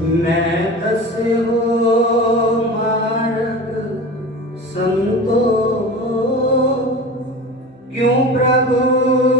ਮੈਂ ਦੱਸਿਓ ਮਾਰਗ ਸੰਤੋ ਕਿਉਂ ਪ੍ਰਭੂ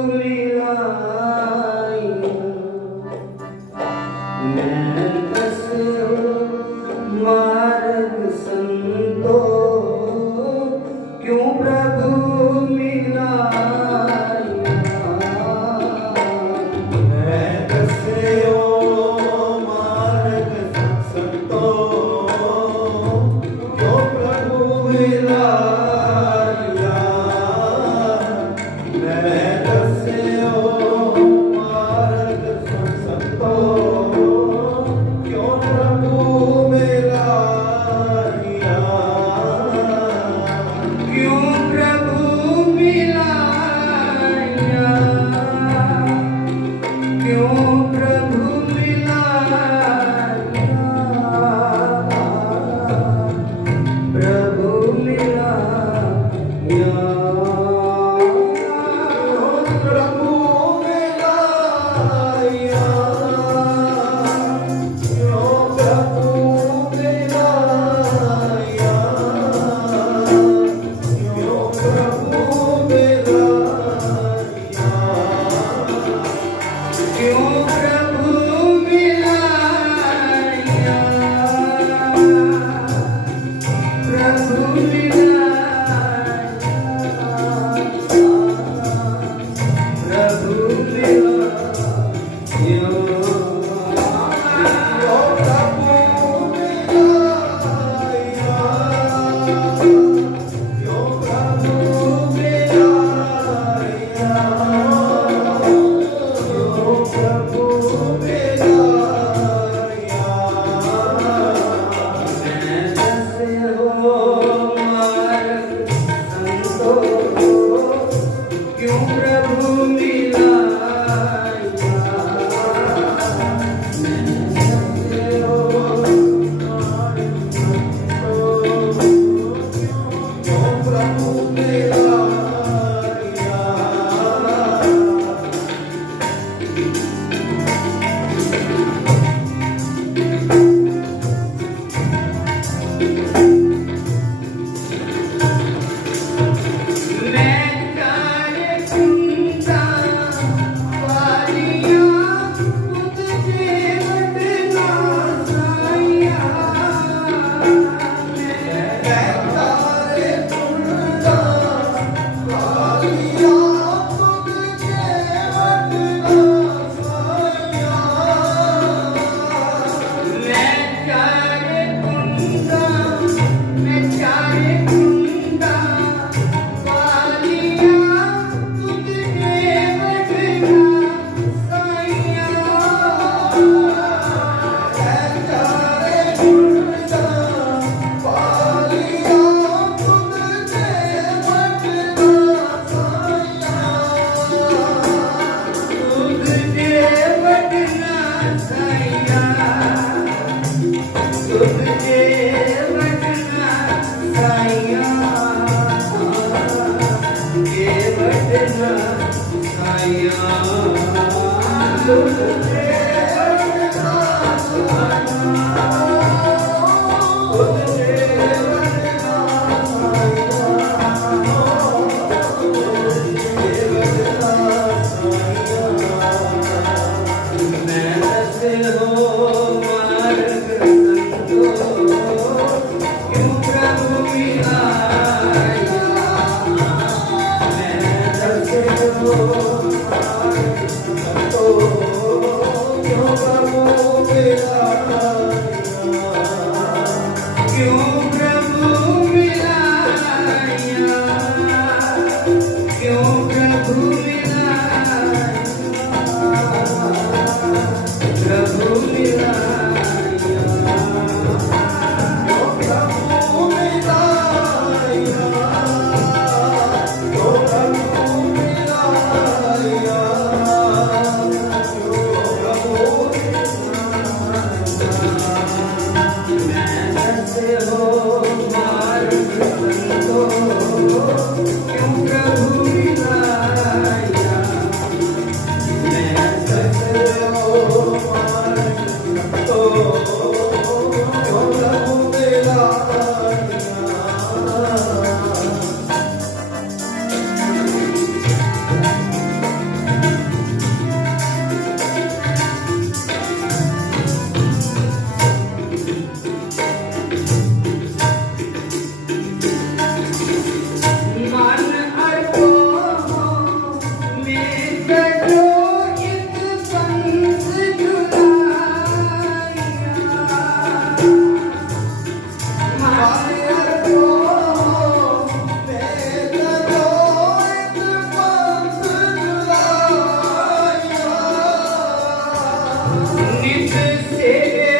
Ni se se